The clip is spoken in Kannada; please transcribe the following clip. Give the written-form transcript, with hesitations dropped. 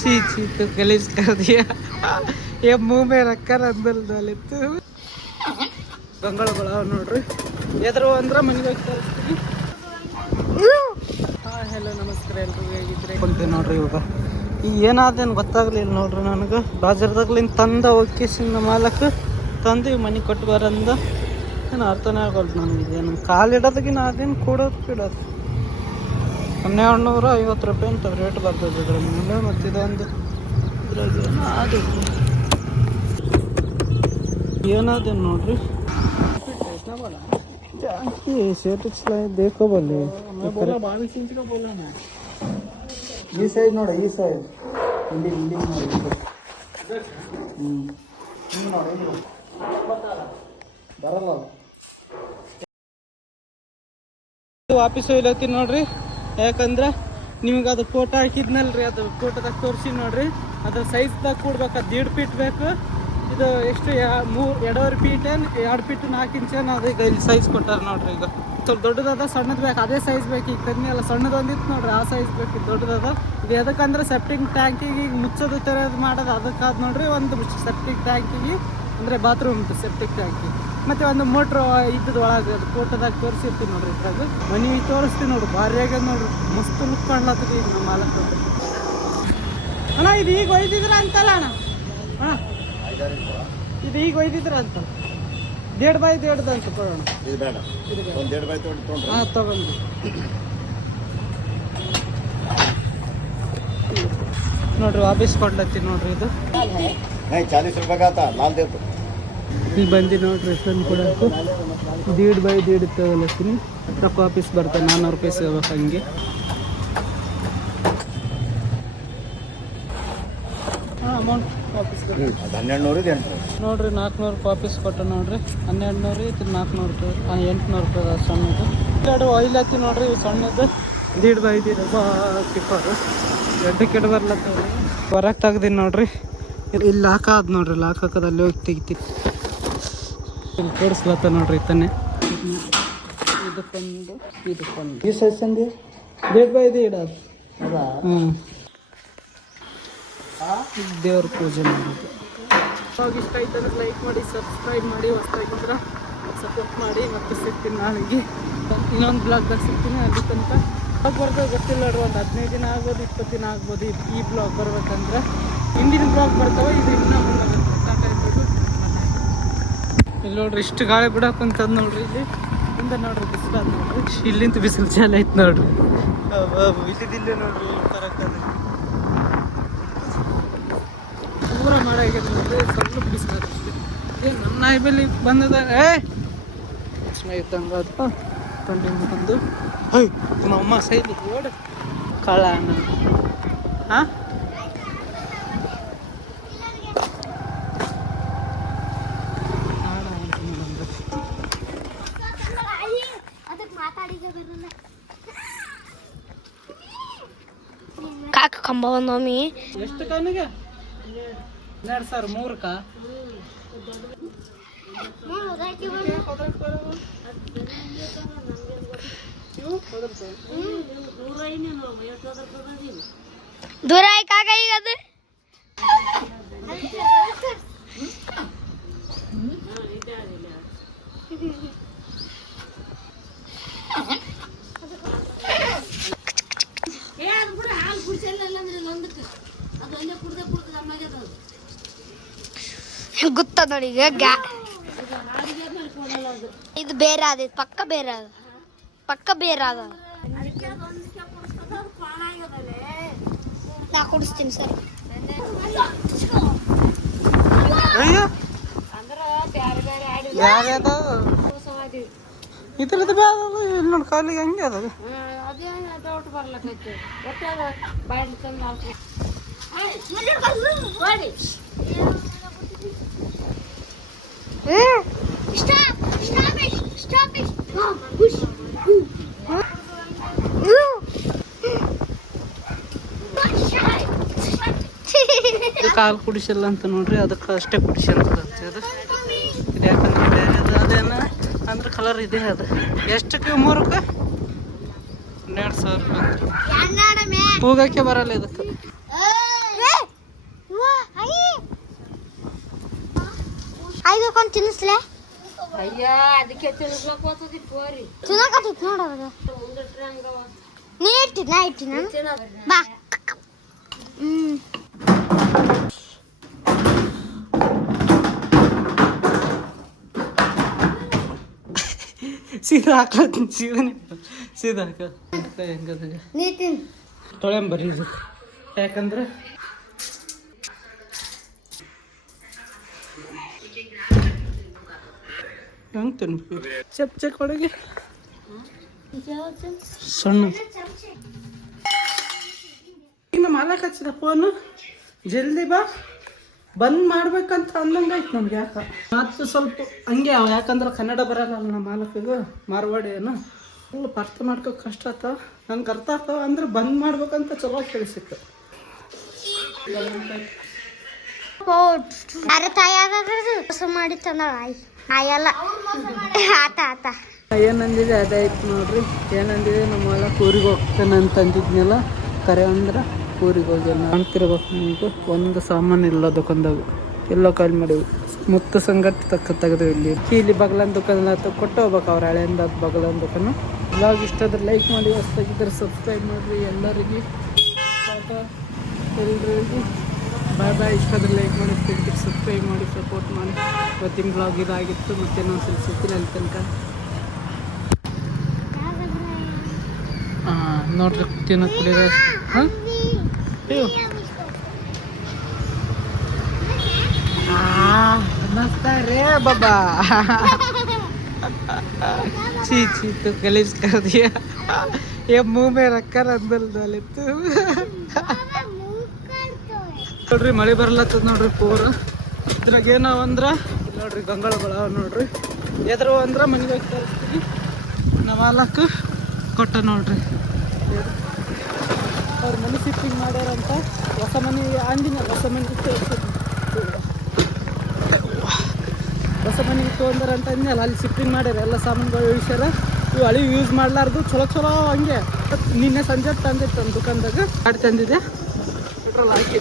ची ची तो गलीज कर दिया ये मुंह में रखकर अंदर डाले तो ಗಂಗಳಗಳು ನೋಡ್ರಿ ಎದ್ರು ಅಂದ್ರೆ ಮನೆಗೆ ಹೋಗಿ ತರಿಸ್ತೀವಿ. ಹೆಲೋ ನಮಸ್ಕಾರ ಎಲ್ರಿಗೂ, ಹೇಗಿದ್ರೆ ಬಂತೀವಿ ನೋಡ್ರಿ. ಇವಾಗ ಈ ಏನಾದೇನು ಗೊತ್ತಾಗ್ಲಿಲ್ಲ ನೋಡ್ರಿ ನನಗೆ. ಬಾಜಾರ್ದಾಗ್ಲಿಂದ ತಂದ ಒಕ್ಕೇಸಿನ ಮಾಲಕ್ಕೆ ತಂದು ಮನೆ ಕೊಟ್ಟು ಬರಂದ ಏನು ಅರ್ಥನೇ ಆಗೋಲ್ದು ನನಗೆ. ಇದೇನು ಕಾಲಿಡೋದಕ್ಕಿನ ಅದೇನು ಕೊಡೋದು ಬಿಡೋದು. 1250 ರೂಪಾಯಿ ಅಂತ ರೇಟ್ ಬರ್ತದೆ ಇದ್ರ ಮೇಲೆ. ಮತ್ತು ಇದೊಂದು ಇದ್ರಾಗ ಏನಾದೇನು ನೋಡ್ರಿ. देखो बोले ಈ ಸೈಡ್ ನೋಡ, ಈ ಸೈಡ್ ಇಲ್ಲಿ ಬರಲ್ಲ. ವಾಪಸ್ ಹೋಗ್ಲತ್ತೀನಿ ನೋಡ್ರಿ. ಯಾಕಂದ್ರೆ ನಿಮ್ಗೆ ಅದು ಫೋಟೋ ಹಾಕಿದ್ನಲ್ರಿ, ಅದು ಫೋಟೋದಾಗ ತೋರಿಸಿ ನೋಡ್ರಿ. ಅದ್ರ ಸೈಜ್ದಾಗ ಕೂಡ್ಬೇಕು. ಅದು 1.5 ಫೀಟ್ ಬೇಕು. ಇದು ಎಷ್ಟು 2.5 ಫೀಟ್ 2 ಫೀಟ್ 4 ಇಂಚ್ ಅದು ಈಗ ಇಲ್ಲಿ ಸೈಜ್ ಕೊಟ್ಟಾರ ನೋಡ್ರಿ. ಈಗ ಸ್ವಲ್ಪ ದೊಡ್ಡದಾದ ಸಣ್ಣದು ಬೇಕು, ಅದೇ ಸೈಜ್ ಬೇಕು. ಈಗ ತನ್ನಿ ಎಲ್ಲ ಸಣ್ಣದೊಂದಿತ್ತು ನೋಡ್ರಿ, ಆ ಸೈಜ್ ಬೇಕು. ದೊಡ್ಡದಾದ ಇದು ಎದಕ್ಕಂದ್ರೆ ಸೆಪ್ಟಿಕ್ ಟ್ಯಾಂಕಿಗೆ ಈಗ ಮುಚ್ಚೋದು ತೆರೆಯೋದು ಮಾಡೋದು ಅದಕ್ಕಾದ ನೋಡ್ರಿ. ಒಂದು ಸೆಪ್ಟಿಕ್ ಟ್ಯಾಂಕಿಗೆ ಅಂದರೆ ಬಾತ್ರೂಮ್ ಸೆಪ್ಟಿಕ್ ಟ್ಯಾಂಕಿ, ಮತ್ತು ಒಂದು ಮೋಟ್ರ್ ಇದ್ದದ್ದು ಒಳಗೆ ಅದು ಫೋಟೋದಾಗ ತೋರಿಸಿರ್ತೀವಿ ನೋಡ್ರಿ. ಇದ್ರಾಗ ಮನೆ ತೋರಿಸ್ತೀವಿ ನೋಡ್ರಿ. ಭಾರಿ ಆಗ್ಯದ ನೋಡ್ರಿ, ಮಸ್ತ್ ಲುಕ್ ಕಾಣ್ಲತ್ತದ ಈಗ ನಮ್ಮ ಮಾಲಕ್. ಅಣ್ಣ ಇದು ಈಗ ಒಯ್ದಿದ್ರ ಅಂತಲ್ಲ ಅಣ್ಣ? ಅಣ್ಣ ಇದು ಈಗ ಒಯ್ದಿದ್ರ ಅಂತ 1.5 by 1.5 ಅಂತ ಕೊಡೋಣ. ಹಾಂ ತಗೊಂಡು ನೋಡ್ರಿ ವಾಪಸ್ ಕೊಡ್ಲತ್ತೀನಿ ನೋಡ್ರಿ. ಇದು 40 ರೂಪಾಯಿ ಇಲ್ಲಿ ಬಂದು ನೋಡ್ರಿ ತಂದು ಕೊಡೋಕು 1.5 by 1.5 ತಗೊಳತ್ತೀನಿ. ರೊಕ್ಕ ವಾಪಸ್ ಬರ್ತಾನೆ 400 ರೂಪಾಯಿ ಸಿಗ್ಬೇಕು ಹಂಗೆ. ಅಮೌಂಟ್ ವಾಪಸ್ 1200 ನೋಡ್ರಿ 400 ವಾಪಸ್ ಕೊಟ್ಟ ನೋಡ್ರಿ. 1200 ಇದು 400 ರೂಪಾಯಿ 800 ರೂಪಾಯಿ ಸಣ್ಣದು. ಎರಡು ಆಯಿಲ್ ಹಾಕಿ ನೋಡ್ರಿ. ಇವು ಸಣ್ಣದು 1.5 by 1.5 ಟಿಪ್ಪರು ಎಡ್ಡು ಕೆಡ ಬರ್ಲತ್ತವ. ಹೊರಗೆ ತೆಗ್ದೀನಿ ನೋಡ್ರಿ. ಇಲ್ಲಿ ಲಾಕ್ ಆದ್ ನೋಡ್ರಿ. ಲಾಕ್ ಹಾಕೋದು ಅಲ್ಲಿ ಹೋಗಿ ತೆಗಿತೀನಿ. ಇಲ್ಲಿ ತೋರಿಸ್ಲತ್ತ ನೋಡ್ರಿ ತಾನೆ. ಇದಕ್ಕೊಂದು ಈ ಸೈಜ್ ಅಂದಿ 1.5 by 1.5 ಅದಾ. ದೇವ್ರ ಪೂಜೆ ಮಾಡೋದು. ಇವಾಗ ಇಷ್ಟ ಆಯ್ತಂದ್ರೆ ಲೈಕ್ ಮಾಡಿ, ಸಬ್ಸ್ಕ್ರೈಬ್ ಮಾಡಿ, ಹೊಸ್ತಾಗಿದ್ರೆ ಸಪೋರ್ಟ್ ಮಾಡಿ. ಮತ್ತೆ ಸಿಗ್ತೀನಿ ನಾಳೆಗೆ ಇನ್ನೊಂದು ಬ್ಲಾಗ್ದಾಗ ಸಿಗ್ತೀನಿ. ಅಲ್ಲಿ ತನಕ ಬ್ಲಾಗ್ ಬರ್ತದೆ ಗೊತ್ತಿಲ್ಲ ನೋಡ್ರಿ. ಒಂದು 15 ದಿನ ಆಗ್ಬೋದು, 20 ದಿನ ಆಗ್ಬೋದು ಈ ಬ್ಲಾಗ್ ಬರ್ಬೇಕಂದ್ರೆ. ಹಿಂದಿನ ಬ್ಲಾಗ್ ಬರ್ತಾವೆ, ಇದು ಇನ್ನೂ ಸ್ಟಾರ್ಟ್ ಆಯ್ತದು. ಇಲ್ಲಿ ನೋಡ್ರಿ ಇಷ್ಟು ಗಾಳಿ ಬಿಡಕ್ಕಂತದ್ ನೋಡ್ರಿ. ಇಲ್ಲಿ ಹಿಂದೆ ನೋಡ್ರಿ ಬಿಸಿಲು ಅದು ನೋಡ್ರಿ. ಇಲ್ಲಿಂದ ಬಿಸಿಲು ಚಾಲ ಐತೆ ನೋಡ್ರಿ. ಇಲ್ಲಿದ್ದಿಲ್ಲೇ ನೋಡ್ರಿ ತರಕಾರಿ ಪೂರ ಮಾಡಾಗಿದೆ ನೋಡ್ರಿ. ಸ್ವಲ್ಪ ಬಿಸಿಲು ಅಷ್ಟೇ. ಏನು ನಮ್ಮ ನಾಯಿ ಬೆಲ್ಲಿ ಬಂದದ ಇದ್ದಂಗೆ ಅದು ತೊಂಡಿ ಬಂದು ನಿಮ್ಮ ಅಮ್ಮ ಸೈಲಿ ಓಡು ಕಳ್ಳ ಹಾಂ. ಕಾಕ ಕಂಬ ಬಂದಮ್ಮಿ ಎಷ್ಟು ಕಣ್ಣಿಗೆ 2,000 3 ದೂರ ಕಾಕ ಈಗ ಅದು ಗೊತ್ತ ನೋಡಿ. ಈಗ ಇದು ಬೇರೆ ಅದ, ಪಕ್ಕ ಬೇರೆ ಅದ, ಪಕ್ಕ ಬೇರೆ ಅದ. ನಾ ಕುಡಿಸ್ತೀನಿ ಸರ್. ಇದ್ರದ್ದು ಬ್ಯಾದ ಇಲ್ಲಿ ನೋಡಿ ಕಾಲಿಗೆ ಹಂಗೆ ಅದ. ಕಾಲು ಕುಡಿಸಲ್ಲ ಅಂತ ನೋಡ್ರಿ. ಅದಕ್ಕೆ ಅಷ್ಟೇ ಕುಡಿಸಂತದ ಅದು. ಇದು ಯಾಕಂದ್ರೆ ಬೇರೆ ಅದೇನ ಅಂದ್ರೆ ಕಲರ್ ಇದೆ. ಅದು ಎಷ್ಟಕ್ಕೆ 3ಕ್ಕೆ 1,200 ರೂಪಾಯಿ. ಹೋಗಕ್ಕೆ ಬರಲ್ಲ ಇದಕ್ಕೆ. ಆಯ್ಕೊಂಡ್ ತಿನ್ನಿಸ್ಲೆ ಅಯ್ಯ ಅದಕ್ಕೆ ತಿನ್ಸ್ಲಕ್ ಹೋಗ್ತದಿ ಹೋರಿ ತಿನ್ನಕತ್ತೈತಿ ನೋಡವಾಗ ನೀ ಇಟ್ಟಿದ್ ನಾ ಇಟ್ಟಿನ ಬಾ ಸೀದಾ ಹಾಕ್ಲತ್ತೀನಿ ಸೀದಾ ಹಾಕ ಹೆಂಗದಾಗ ನೀ ತಿನ್ ತೊಳೆಂಬರಿ ಇದು ಯಾಕಂದ್ರೆ ಹೆಂಗೆ ತಿನ್ಬೇಕು ಚೆಕ್ ಒಳಗೆ ಸಣ್ಣ ಈಗ ನಮ್ಮ ಮಾಲಕ್ ಹಚ್ಚಿದ ಫೋನು ಜಲ್ದಿ ಬಾ ಬಂದ್ ಮಾಡ್ಬೇಕಂತ ಅಂದಂಗೆ ಆಯ್ತು ನಮ್ಗೆ ಯಾಕ ಮತ್ತು ಸ್ವಲ್ಪ ಹಂಗೆ ಅವ ಯಾಕಂದ್ರೆ ಕನ್ನಡ ಬರಲ್ಲ ನಮ್ಮ ಮಾಲಕಿಗೆ ಮಾರ್ವಾಡಿ ಏನು ಸ್ವಲ್ಪ ಅರ್ಥ ಮಾಡ್ಕೋ ಕಷ್ಟ ಆತಾವ ನನ್ಗೆ ಅರ್ಥ ಆಗ್ತಾವ ಅಂದ್ರೆ ಬಂದ್ ಮಾಡ್ಬೇಕಂತ ಚಲೋ ಕೇಳಿಸಿತ್ತು ಅರೆ ತಾಯಿ ಮೋಸ ಮಾಡಿ ತಂದ ಆಯಲ್ಲ ಆತ ಏನಂದಿದೆ ಅದಾಯ್ತು ನೋಡ್ರಿ ಏನಂದಿದೆ ನಮ್ಮ ಮಾಲಕ್ ಊರಿಗೆ ಹೋಗ್ತಾನೆ ಅಂತ ಅಂದಿದ್ನಲ್ಲ ಕರೆ ಅಂದ್ರೆ ಊರಿಗೆ ಹೋಗಿ ಕಾಣ್ತಿರ್ಬೇಕು ನಿಮಗೆ ಒಂದು ಸಾಮಾನು ಇಲ್ಲ ದುಕಾನ್ದಾಗ ಎಲ್ಲ ಕಾಲ್ ಮಾಡಿವಿ ಮುತ್ತು ಸಂಗತಿ ತೆಗೆದು ಇಲ್ಲಿ ಕೀಲಿ ಬಗ್ಲನ್ ದುಕಾನ ಕೊಟ್ಟು ಹೋಗ್ಬೇಕು ಅವ್ರ ಹಳೆಯಿಂದ ಬಗ್ಲನ್ ದುಕಾನು ಇವಾಗ ಇಷ್ಟಾದ್ರೆ ಲೈಕ್ ಮಾಡಿ ಹೊಸ್ತಾಗಿದ್ರೆ ಸಬ್ಸ್ಕ್ರೈಬ್ ಮಾಡಿರಿ ಎಲ್ಲರಿಗೆ ಎಲ್ರಿಗೂ ಬಾಯ್ ಇಷ್ಟಾದ್ರೆ ಲೈಕ್ ಮಾಡಿ ಸಬ್ಸ್ಕ್ರೈಬ್ ಮಾಡಿ ಸಪೋರ್ಟ್ ಮಾಡಿ ಇವತ್ತಿನ ಬ್ಲಾಗ್ ಇದಾಗಿತ್ತು ಮತ್ತೆ ಇನ್ನೊಂದ್ಸಲ ಸಿಗ್ತೀನಿ ಅಲ್ಲಿ ತನಕ ನೋಡ್ರಿ ತಿನ್ನೋ ಕುಡಿಯೋದು ಹಾಂ रहे बाबा ची तो गलीज कर दिया ये मुंह में रखकर अंदर डाले तू ನೋಡ್ರಿ ಮಳೆ ಬರ್ಲತ್ತದ ನೋಡ್ರಿ ಪೂರ ಇದ್ರಾಗ ಏನಾವ ಅಂದ್ರ ನೋಡ್ರಿ ಗಂಗಳಗಳವ ನೋಡ್ರಿ ಎದ್ರು ಅಂದ್ರ ಮನೆಗೆ ಹೋಗಿ ತರಿಸ್ತೀವಿ ನಮ್ಮ ಮಾಲಕ್ ಕೊಟ್ಟ ನೋಡ್ರಿ ಅವ್ರ ಮನೆ ಶಿಫ್ಟಿಂಗ್ ಮಾಡ್ಯಾರಂತ ಹೊಸ ಮನೆ ಅಂದಿನ ಹೊಸ ಮನೆಗೆ ತೊಗೊಂಡಾರಂತ ಅಂದ್ನಲ್ಲ ಅಲ್ಲಿ ಶಿಫ್ಟಿಂಗ್ ಮಾಡ್ಯಾರ ಎಲ್ಲ ಸಾಮಾನುಗಳು ಇಳಿಸ್ಯಾರ ಇವು ಹಳಿ ಯೂಸ್ ಮಾಡ್ಲಾರ್ದು ಚಲೋ ಹಂಗೆ ನಿನ್ನೆ ಸಂಜೆ ತಂದಿತ್ತು ಒಂದು ದುಕಾನ್ದಾಗ ಗಾಡಿ ತಂದಿದೆ ಪೆಟ್ರೋಲ್ ಹಾಕಿ